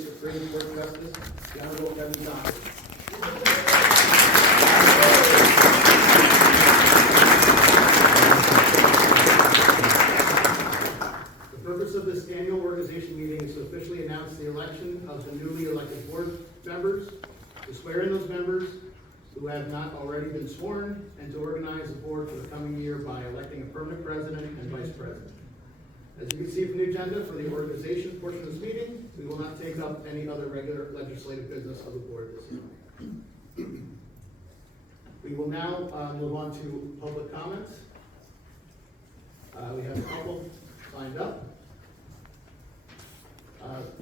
Supreme Court Justice, the Honorable Kevin Dougherty. The purpose of this annual organization meeting is to officially announce the election of the newly elected board members, to swear in those members who have not already been sworn, and to organize the board for the coming year by electing a permanent president and vice president. As you can see from the agenda for the organization portion of this meeting, we will not take up any other regular legislative business of the board this evening. We will now move on to public comments. We have a couple signed up.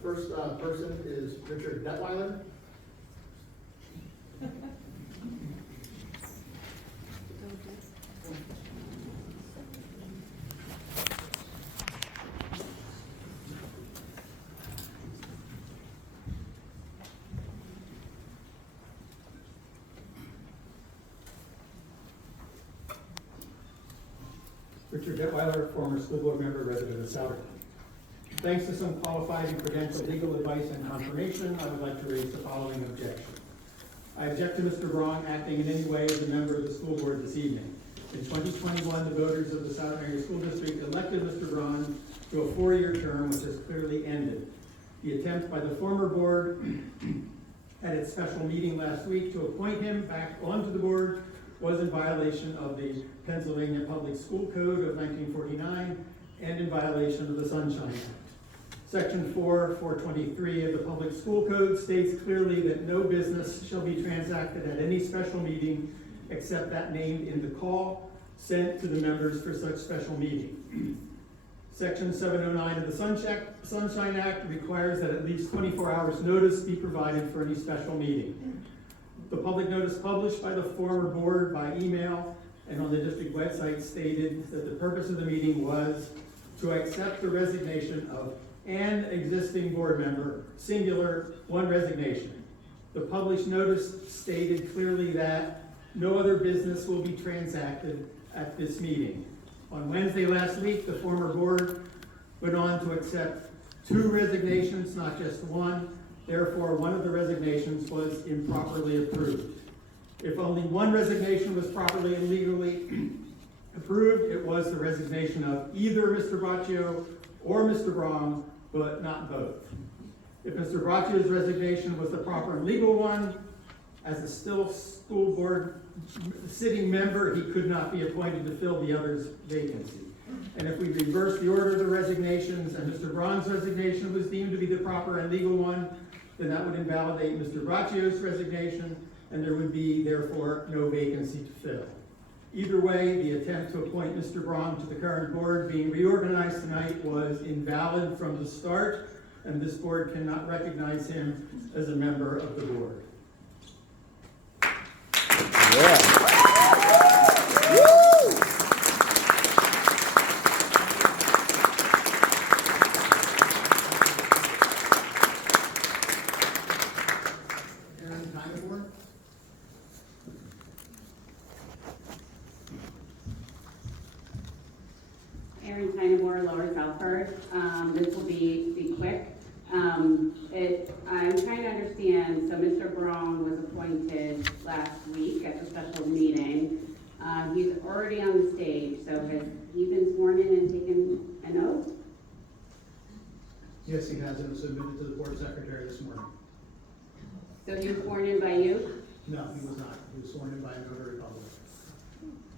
First person is Richard Detweiler. Richard Detweiler, former school board member, resident of Souderton. Thanks to some qualified and credentialed legal advice and confirmation, I would like to raise the following objection. I object to Mr. Brong acting in any way as a member of the school board this evening. In 2021, the voters of the Souderton School District elected Mr. Brong to a 4-year term, which has clearly ended. The attempt by the former board at its special meeting last week to appoint him back onto the board was in violation of the Pennsylvania Public School Code of 1949 and in violation of the Sunshine Act. Section 423 of the Public School Code states clearly that no business shall be transacted at any special meeting except that named in the call sent to the members for such special meeting. Section 709 of the Sunshine Act requires that at least 24 hours notice be provided for any special meeting. The public notice published by the former board by email and on the district website stated that the purpose of the meeting was to accept the resignation of an existing board member, singular, one resignation. The published notice stated clearly that no other business will be transacted at this meeting. On Wednesday last week, the former board went on to accept 2 resignations, not just one. Therefore, one of the resignations was improperly approved. If only one resignation was properly and legally approved, it was the resignation of either Mr. Braccio or Mr. Brong, but not both. If Mr. Braccio's resignation was the proper and legal one, as a still school board sitting member, he could not be appointed to fill the other's vacancy. And if we reverse the order of the resignations and Mr. Brong's resignation was deemed to be the proper and legal one, then that would invalidate Mr. Braccio's resignation, and there would be, therefore, no vacancy to fill. Either way, the attempt to appoint Mr. Brong to the current board being reorganized tonight was invalid from the start, and this board cannot recognize him as a member of the board. Yeah. This will be quick. I'm trying to understand, so Mr. Brong was appointed last week at the special meeting. He's already on the stage, so has he been sworn in and taken an oath? Yes, he has, and it was submitted to the board secretary this morning. So he was sworn in by you? No, he was not. He was sworn in by a notary public.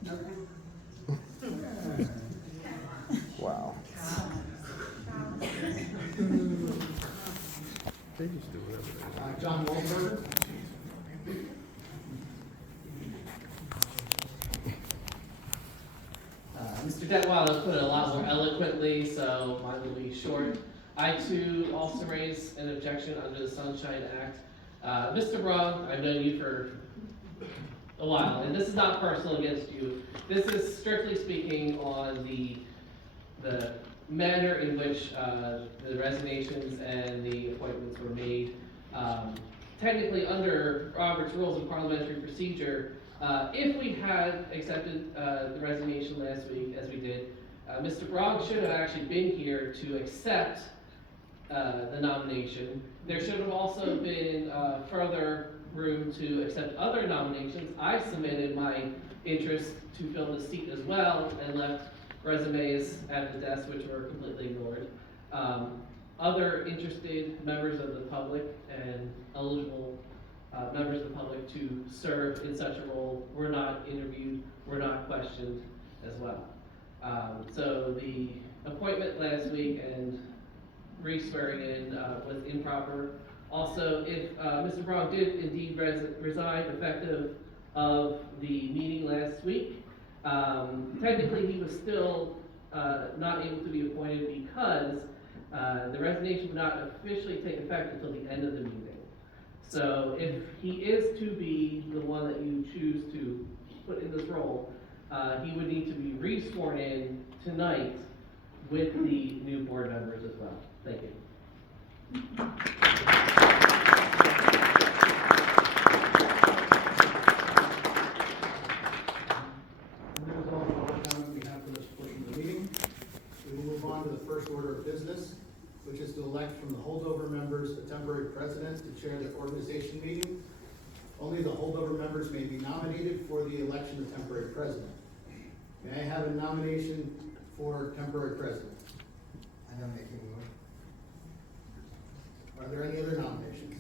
Okay. Wow. They just do whatever they John Walberger. Mr. Detweiler put it a lot more eloquently, so mine will be short. I too also raise an objection under the Sunshine Act. Mr. Brong, I've known you for a while, and this is not personal against you. This is strictly speaking on the manner in which the resignations and the appointments were made. Technically, under Robert's Rules of Parliamentary Procedure, if we had accepted the resignation last week, as we did, Mr. Brong should have actually been here to accept the nomination There should have also been further room to accept other nominations. I submitted my interest to fill the seat as well and left resumes at the desk which were completely ignored. Other interested members of the public and eligible members of the public to serve in such a role were not interviewed, were not questioned as well. So the appointment last week and re-swearing in was improper. Also, if Mr. Brong did indeed resign effective of the meeting last week, technically he was still not able to be appointed because the resignation would not officially take effect until the end of the meeting. So if he is to be the one that you choose to put in this role, he would need to be re-sworn in tonight with the new board members as well. Thank you. There's all the public comment we have for this portion of the meeting. We will move on to the first order of business, which is to elect from the holdover members a temporary president to chair the organization meeting. Only the holdover members may be nominated for the election of temporary president. May I have a nomination for temporary president? I nominate you. Are there any other nominations?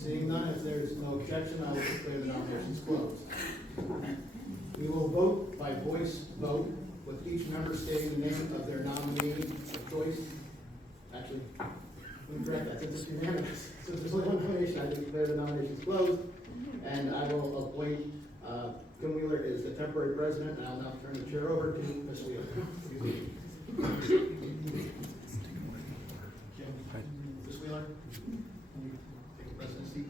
Seeing none, if there is no objection, I will declare the nominations closed. We will vote by voice vote, with each member stating the name of their nominee of choice. Actually, let me correct that, since it's unanimous. Since there's only one nomination, I declare the nominations closed, and I will appoint Kim Wheeler as the temporary president, and I'll now turn the chair over to Ms. Wheeler. Ms. Wheeler, can you take the president's seat?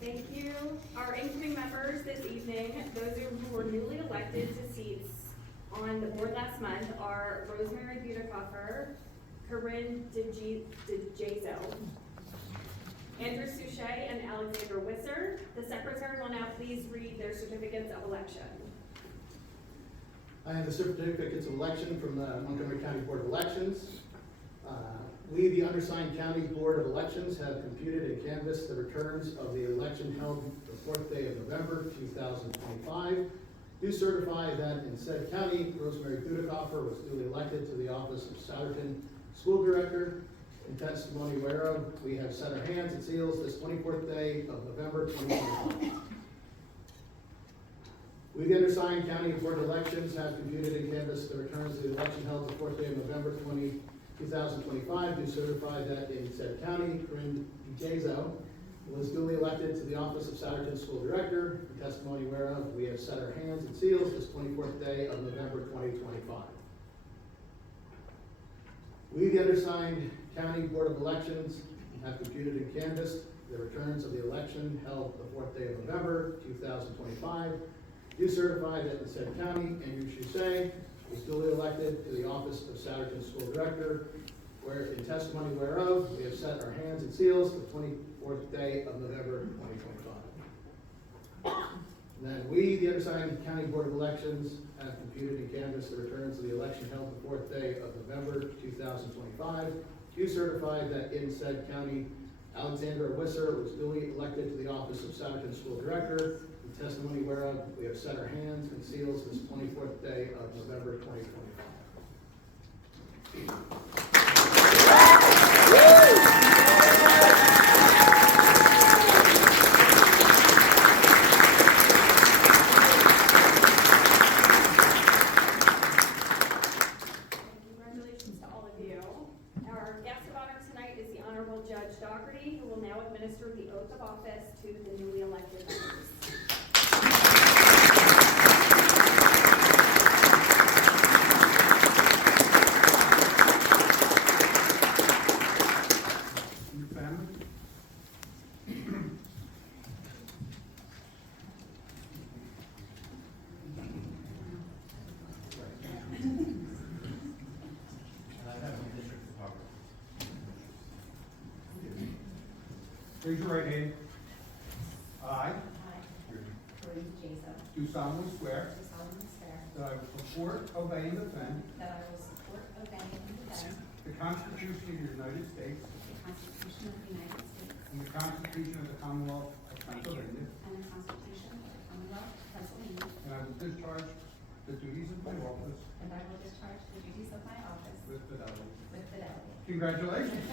Thank you. Our incoming members this evening, those who were newly elected to seats on the board last month are Rosemary Budekoffer, Corinne DeJazo, Andrew Suchet, and Alexander Wisser. The secretary will now please read their certificates of election. I have the certificates of election from the Montgomery County Board of Elections. We, the undersigned County Board of Elections, have computed and canvassed the returns of the election held the 4th day of November 2025. Do certify that in said county, Rosemary Budekoffer was duly elected to the office of Souderton School Director. In testimony whereof, we have set our hands and seals this 24th day of November 2025. We, the undersigned County Board of Elections, have computed and canvassed the returns of the election held the 4th day of November 2025, do certify that in said county, Corinne DeJazo was duly elected to the office of Souderton School Director. In testimony whereof, we have set our hands and seals this 24th day of November 2025. We, the undersigned County Board of Elections, have computed and canvassed the returns of the election held the 4th day of November 2025. Do certify that in said county, Andrew Suchet was duly elected to the office of Souderton School Director, where in testimony whereof, we have set our hands and seals the 24th day of November 2025. And then we, the undersigned County Board of Elections, have computed and canvassed the returns of the election held the 4th day of November 2025. Do certify that in said county, Alexander Wisser was duly elected to the office of Souderton School Director. In testimony whereof, we have set our hands and seals this 24th day of November 2025. Congratulations to all of you. Our guest of honor tonight is the Honorable Judge Dougherty, who will now administer the oath of office to the newly elected members. Raise your right hand. I Corinne Jason, do solemnly swear do solemnly swear that I will support, obey, and defend that I will support, obey, and defend the Constitution of the United States the Constitution of the United States and the Constitution of the Commonwealth of Pennsylvania, and the Constitution of the Commonwealth of Pennsylvania, and I will discharge the duties of my office and I will discharge the duties of my office with fidelity. with fidelity. Congratulations.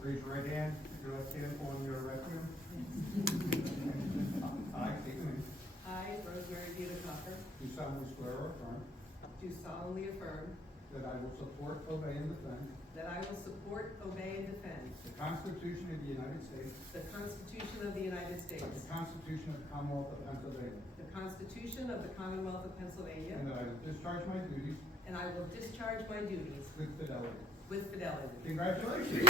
Raise your right hand, your left hand on your right hand. I state your name. I, Rosemary Beautycoffer, Do solemnly swear or affirm do solemnly affirm that I will support, obey, and defend that I will support, obey, and defend the Constitution of the United States, the Constitution of the United States, the Constitution of the Commonwealth of Pennsylvania, the Constitution of the Commonwealth of Pennsylvania, and that I will discharge my duties and I will discharge my duties with fidelity. with fidelity. Congratulations.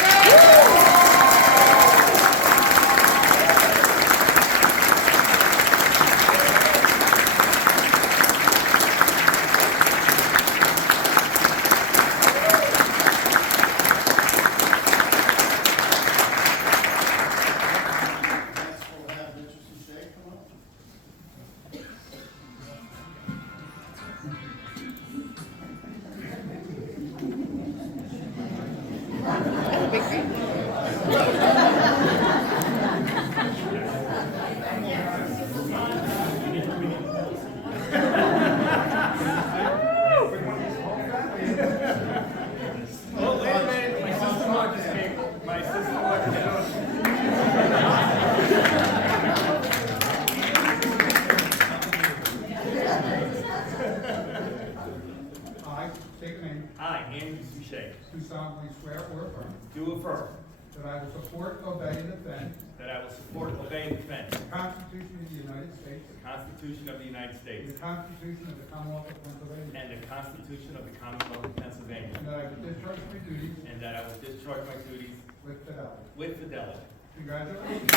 I state your name. I, Andy Suchet, Do solemnly swear or affirm do affirm that I will support, obey, and defend that I will support, obey, and defend the Constitution of the United States, the Constitution of the United and States the Constitution of the Commonwealth of Pennsylvania, and the Constitution of the Commonwealth of Pennsylvania, and that I will discharge my duties and that I will discharge my duties with fidelity. with fidelity. Congratulations.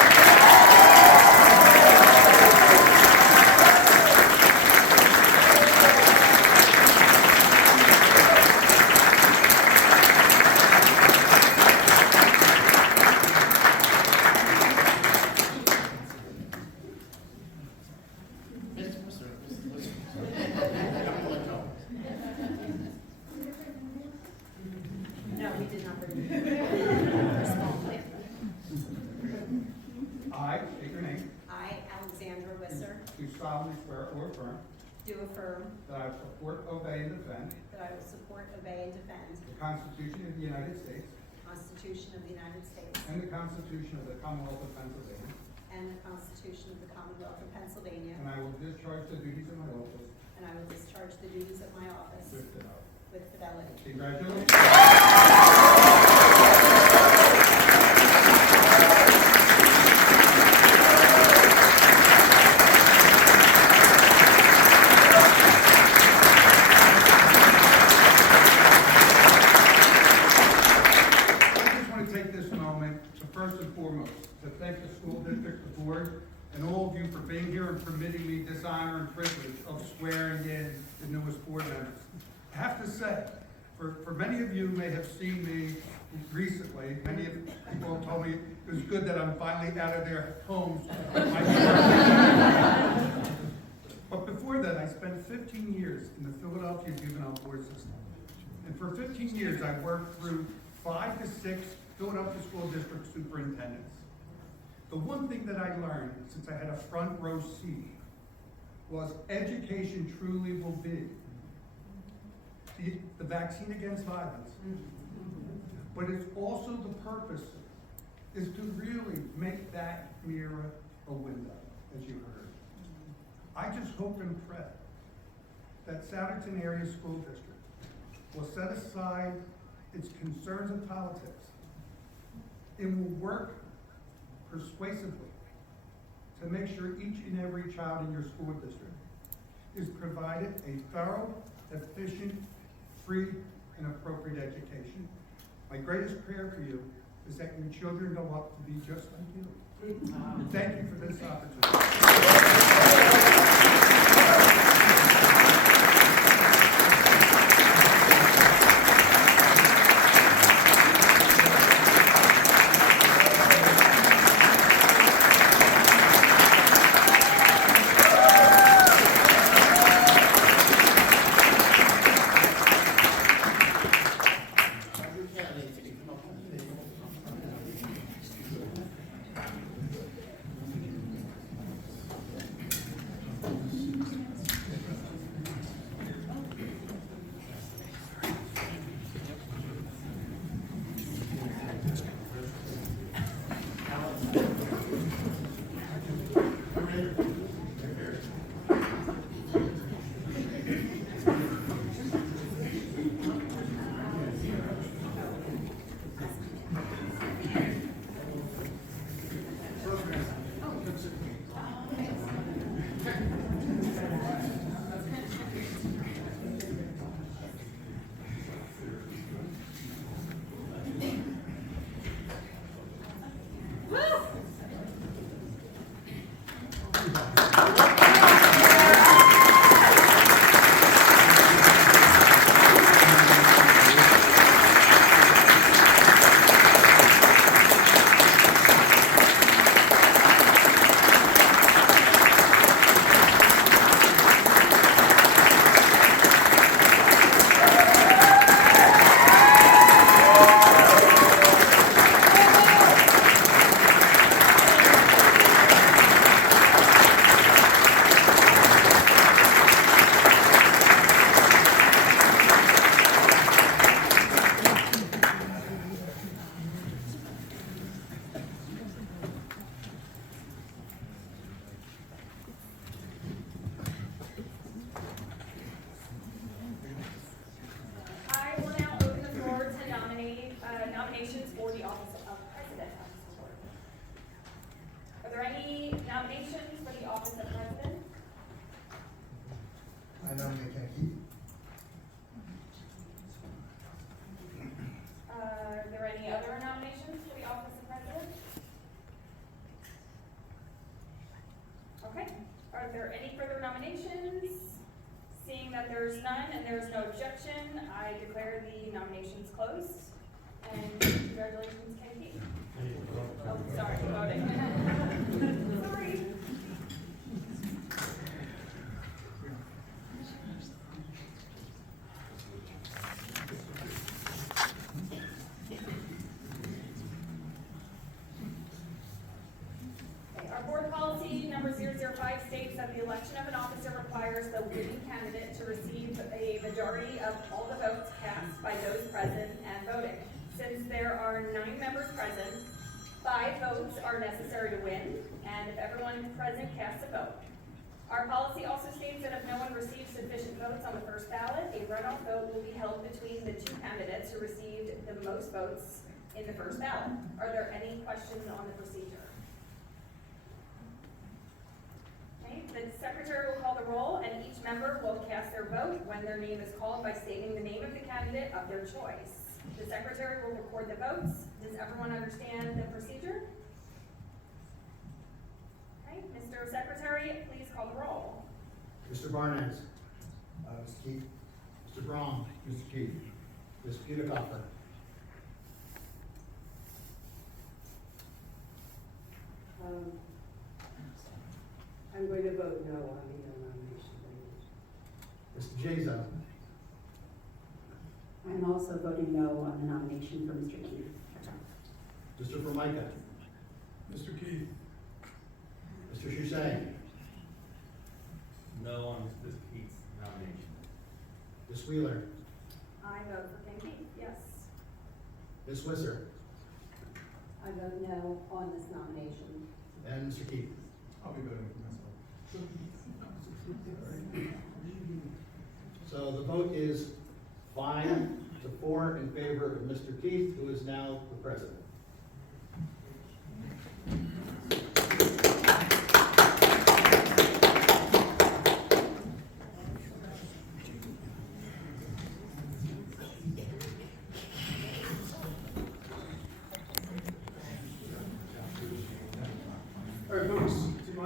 No, we did not bring I state your name. I, Alexandra Wisser, Do solemnly swear or affirm do affirm that I will support, obey, and defend that I will support, obey, and defend the Constitution of the United States the Constitution of the United States and the Constitution of the Commonwealth of Pennsylvania, and the Constitution of the Commonwealth of Pennsylvania, and I will discharge the duties of my office and I will discharge the duties of my office with fidelity. with fidelity. Congratulations. I just want to take this moment to first and foremost to thank the school district, the board, and all of you for being here and permitting me this honor and privilege of swearing in the newest board members. I have to say, for many of you may have seen me recently, many of people have told me it was good that I'm finally out of their homes. But before that, I spent 15 years in the Philadelphia juvenile court system. And for 15 years, I worked through 5 to 6 Philadelphia school district superintendents. The one thing that I learned, since I had a front row seat, was education truly will be the vaccine against violence. But it's also the purpose is to really make that mirror a window, as you heard. I just hope and pray that Souderton Area School District will set aside its concerns of politics and will work persuasively to make sure each and every child in your school district is provided a thorough, efficient, free, and appropriate education. My greatest prayer for you is that your children grow up to be just like you. Thank you for this opportunity. Nominations for the office of President of the School Board. Are there any nominations for the office of President? I nominate Ken Keith. Are there any other nominations for the office of President? Okay, are there any further nominations? Seeing that there's none and there's no objection, I declare the nominations closed. And congratulations, Ken Keith. Oh, sorry, voting. Sorry. Okay, our board policy number 005 states that the election of an officer requires the winning candidate to receive a majority of all the votes cast by those present and voting. Since there are 9 members present, 5 votes are necessary to win, and if everyone present casts a vote. Our policy also states that if no one receives sufficient votes on the first ballot, a runoff vote will be held between the 2 candidates who received the most votes in the first ballot. Are there any questions on the procedure? Okay, the secretary will call the roll, and each member will cast their vote when their name is called by stating the name of the candidate of their choice. The secretary will record the votes. Does everyone understand the procedure? Okay, Mr. Secretary, please call the roll. Mr. Barnes. Mr. Keith. Mr. Brong. Mr. Keith. Ms. Petercoffer. I'm going to vote no on the nomination. Mr. Jazo. I'm also voting no on the nomination for Mr. Keith. Mr. Formica. Mr. Keith. Mr. Shushay. No on Mr. Keith's nomination. Ms. Wheeler. I vote for Ken Keith, yes. Ms. Wisser. I vote no on this nomination. And Mr. Keith. I'll be voting for myself. So the vote is 5 to 4 in favor of Mr. Keith, who is now the president.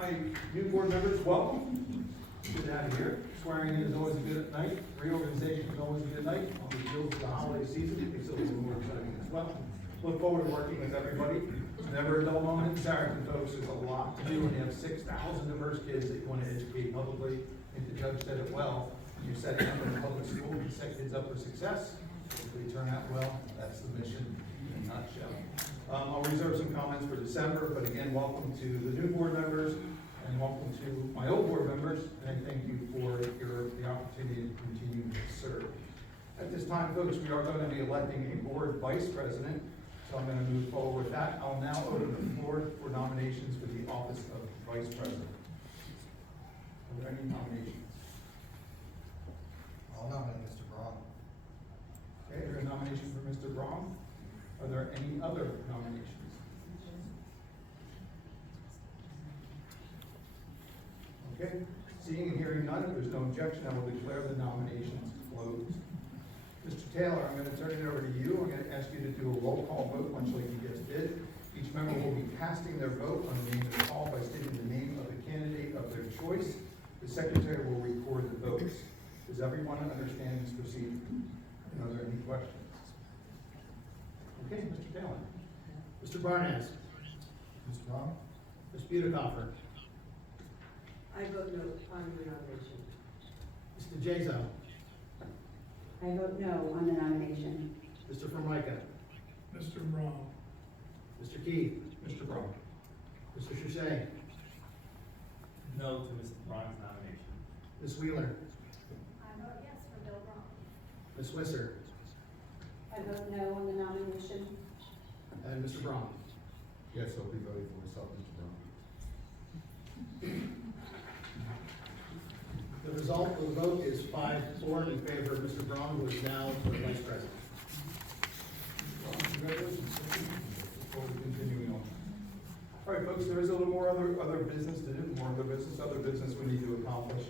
my new board members, welcome. Good to have you here. Swearing in is always a good night. Reorganization is always a good night. On the heels of the holiday season, it makes it a little more exciting as well. Look forward to working with everybody. It's never a dull moment in Souderton, folks. There's a lot to do when you have 6,000 diverse kids that you want to educate publicly. I think the judge said it well. When you're setting up in a public school, you set kids up for success. If they turn out well, that's the mission in a nutshell. I'll reserve some comments for December, but again, welcome to the new board members and welcome to my old board members, and I thank you for the opportunity to continue to serve. At this time, folks, we are going to be electing a board vice president, so I'm going to move forward with that. I'll now open the floor for nominations for the office of vice president. Are there any nominations? I'll nominate Mr. Brong. Okay, is there a nomination for Mr. Brong? Are there any other nominations? Okay, seeing and hearing none, if there's no objection, I will declare the nominations closed. Mr. Taylor, I'm going to turn it over to you. I'm going to ask you to do a roll call vote, much like you just did. Each member will be casting their vote on the name of the call by stating the name of the candidate of their choice. The secretary will record the votes. Does everyone understand this procedure? And are there any questions? Okay, Mr. Taylor. Mr. Barnes. Mr. Brong? Ms. Beautycoffer. I vote no on the nomination. Mr. Jazo. I vote no on the nomination. Mr. Formica. Mr. Brong? Mr. Keith. Mr. Brong. Mr. Shushay. No to Mr. Brong's nomination. Ms. Wheeler. I vote yes for Bill Brong. Ms. Wisser. I vote no on the nomination. And Mr. Brong. Yes, I'll be voting for myself, Mr. Brong. The result of the vote is 5-4 in favor of Mr. Brong, who is now the vice president. Congratulations. Look forward to continuing on. All right, folks, there is a little more other business to do, other business we need to accomplish.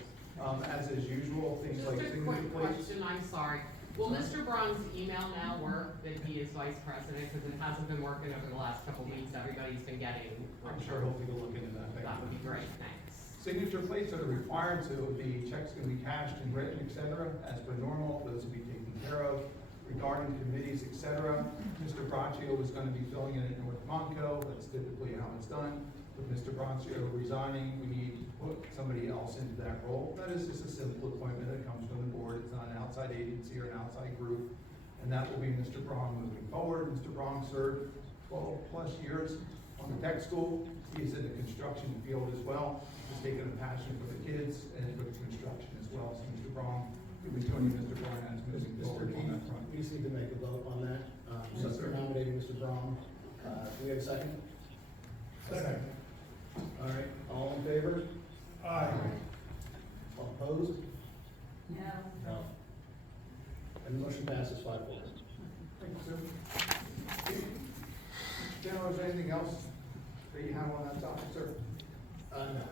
As is usual, things like Just a signature quick plates. question, I'm sorry. Will Mr. Brong's email now work that he is vice president? Because it hasn't been working over the last couple weeks. Everybody's been getting. I'm sure he'll take a look into that. That would be great, thanks. Signature plates are required, so the checks can be cashed and written, et cetera, as per normal. Those will be taken care of. Regarding committees, et cetera, Mr. Braccio is going to be filling in at North Monco. That's typically how it's done. With Mr. Braccio resigning, we need to put somebody else into that role. That is just a simple appointment that comes from the board. It's not an outside agency or an outside group. And that will be Mr. Brong moving forward. Mr. Brong served 12 plus years on the tech school. He's in the construction field as well. He's taken a passion for the kids and for the construction as well. So Mr. Brong, we'll be joining Mr. Brong as moving forward on that front. We just need to make a vote on that. So Yes, sir. we're nominating Mr. Brong. Do we have a second? Second. All right, all in favor? Aye. All opposed? No. No. And the motion passes 5-4. Thank you, sir. General, is there anything else that you have on that topic, sir? No.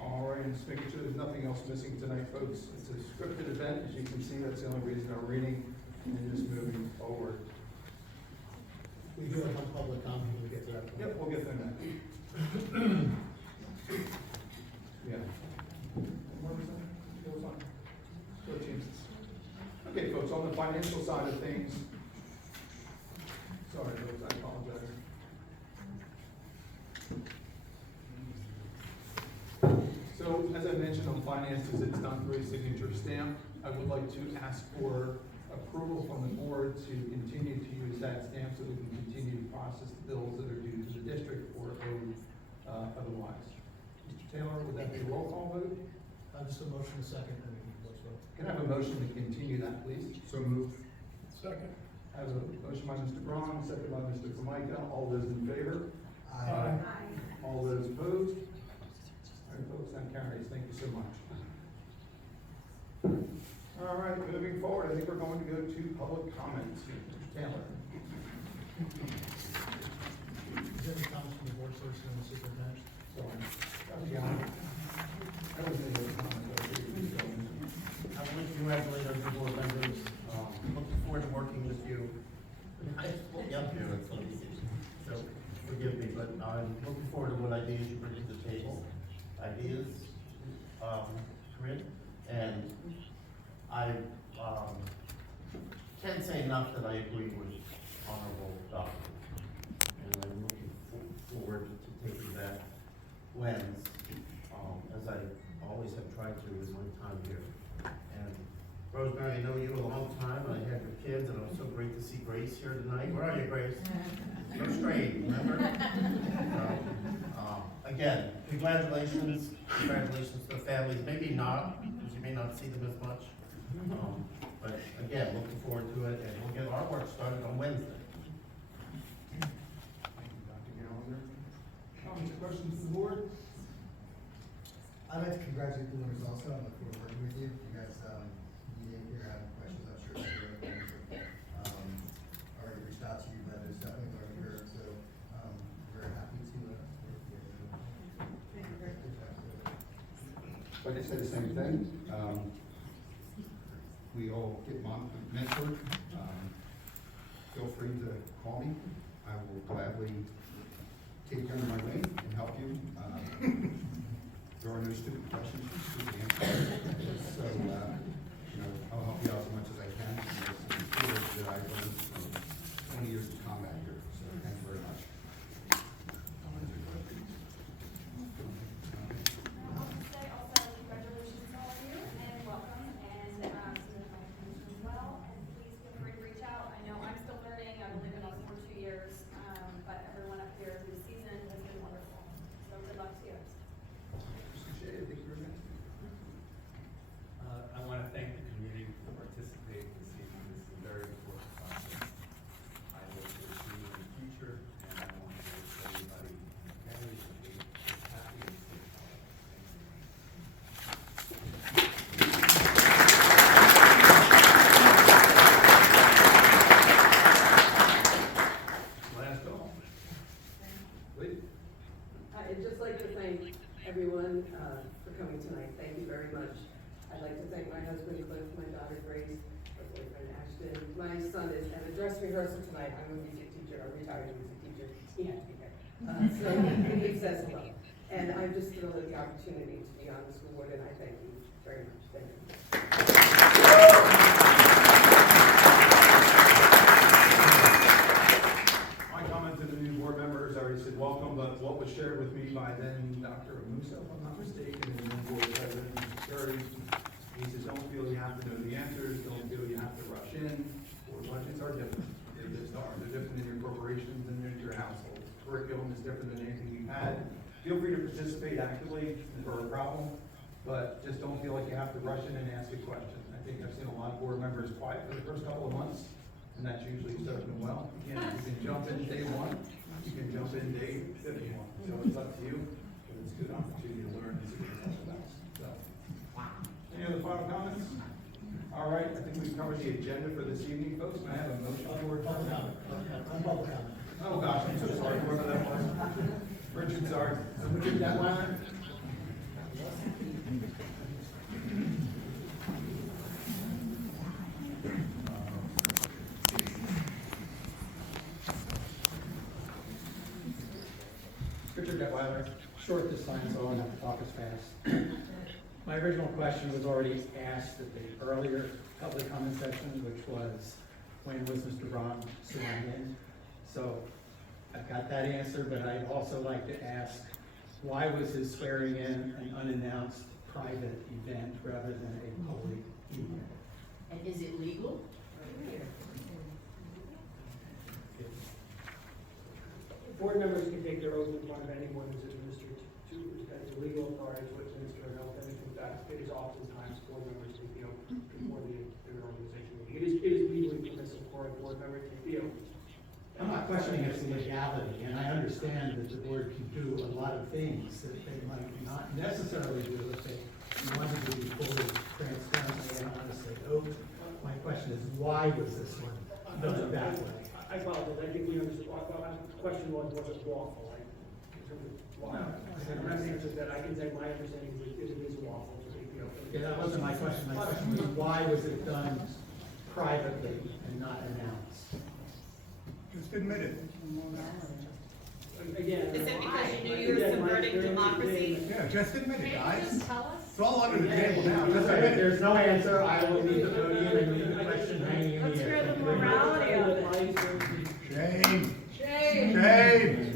All right, and just making sure there's nothing else missing tonight, folks. It's a scripted event, as you can see. That's the only reason I'm reading and just moving forward. We do have one public comment when we get to that point. Yep, we'll get there next. Yeah. What was that? It was on. Go chances. Okay, folks, on the financial side of things. Sorry, folks, I apologize. So, as I mentioned on finances, it's done through a signature stamp. I would like to ask for approval from the board to continue to use that stamp so we can continue to process the bills that are due to the district or owed otherwise. Mr. Taylor, would that be a roll call vote? Just a motion, a second, and we can vote. Can I have a motion to continue that, please? So moved. Second. I have a motion by Mr. Brong, second by Mr. Formica. All those in favor? Aye. All those opposed? All right, folks, that carries. Thank you so much. All right, moving forward, I think we're going to go to public comments. Mr. Taylor. Is there any comments from the board first and the superintendent? Sorry. Dr. Young. I was in your comment, but I figured we'd go into it. I want to congratulate our new board members. Looking forward to working with you. I spoke up here, so forgive me, but I'm looking forward to what ideas you bring to the ideas, Corinne, and I can't say enough that I agree with Honorable Dougherty. And I'm looking forward to taking that lens, as I always have tried to in my time here. And Rosemary, I know you a long time, I had your kids, and it was so great to see Grace here tonight. Where are you, Grace? No strain, remember? Again, congratulations to the families, maybe not, because you may not see them as much. But again, looking forward to it, and we'll get our work started on Wednesday. Thank you, Dr. Gallagher. Comments or questions from the board? I'd like to congratulate the winners also. I look forward to working with you. You guys, if you're having questions, I'm sure already reached out to you, but there's definitely learning curve, so, we're happy to, work together. Like I said, the same thing. We all get mentored. Feel free to call me. I will gladly take you under my wing and help you. There are no stupid questions. Stupid answers. So, I'll help you out as much as I can. It's privilege that I've learned from 20 years of combat here. So, thank you very much. I'll just say also congratulations to all of you and welcome and to the commission as well. And please feel free to reach out. I know I'm still learning. I've only been on for 2 years, but everyone up here this season has been wonderful. So good luck to you. I want to thank the community for participating this evening. This is a very important process. I look forward to you in the future, and I want to wish everybody in the family to be happy and safe. Last call. Please. I'd just like to thank everyone for coming tonight. Thank you very much. I'd like to thank my husband Cliff, my daughter Grace, my boyfriend Ashton. My son is at a dress rehearsal tonight. I'm a music teacher, a retired music teacher. He had to be there. So he says hello. And I'm just thrilled at the opportunity to be on the school board, and I thank you very much. Thank you. My comment to the new board members, I already said welcome, but what was shared with me by then Dr. Musa, if I'm not mistaken, and then board president, Dougherty, he says, don't feel you have to know the answers, don't feel you have to rush in. Board budgets are different. They just are. They're different in your corporations and in your household. Curriculum is different than anything you've had. Feel free to participate actively for a problem, but just don't feel like you have to rush in and ask a question. I think I've seen a lot of board members quiet for the first couple of months, and that's usually served them well. Again, you can jump in day one, you can jump in day 51. So it's up to you, but it's a good opportunity to learn and see what it's all about. So, any other final comments? All right, I think we've covered the agenda for this evening, folks. May I have a motion? Public comment. Oh, gosh, I'm so sorry, whoever that was. Richard, sorry. Richard Detweiler? Richard Detweiler, short this time, so I won't have to talk as fast. My original question was already asked at the earlier public comment session, which was, when was Mr. Brong sworn in? So I've got that answer, but I'd also like to ask, why was his swearing in an unannounced private event rather than a public event? And is it legal? Board members can take their oath in front of anyone who's administered to, as a legal authority to administer an oath, and in fact, it is oftentimes board members take the oath before the organization meeting. It is legally permissible for a board member to take the oath. I'm not questioning its legality, and I understand that the board can do a lot of things that they might not necessarily do if they wanted to be fully transparent and honestly open. My question is, why was this one done that way? I apologize, I think we understood, the question was it lawful, right? In terms of why. I'm not answering that, I can say my understanding is it is lawful to take the oath. Yeah, that wasn't my question. My question was, why was it done privately and not announced? Just admit it. Again. Is it because you knew you were again, my subverting experience democracy? Yeah, just admit it, Can you guys. just tell us? It's all under the table now. Just admit it. There's no answer, I will leave the podium and leave the question hanging in the air. Let's hear the Thank you very much. morality of it. Shame. Shame. Shame.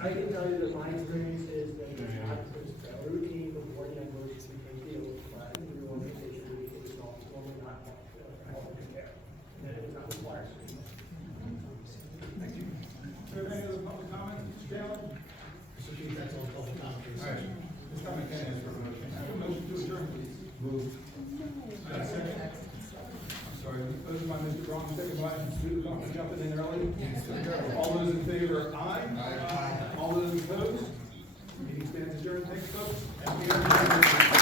I can tell you that my experience is that it's not, it's a routine for board members to take deal with flags in your organization, it is not, normally not, health and care. And it is not required. Thank you. Do you have any other public comment, Mr. Taylor? Mr. Chief, that's all public comment, please. All right. Ms. Cummings, can I ask for a motion? Have a motion to adjourn, please. Move. Second. I'm sorry, motion by Mr. Brong, second by Mr. Souderton, for jumping in early. All those in favor, aye? Aye. All those opposed? Meeting stands adjourned. Thanks, folks.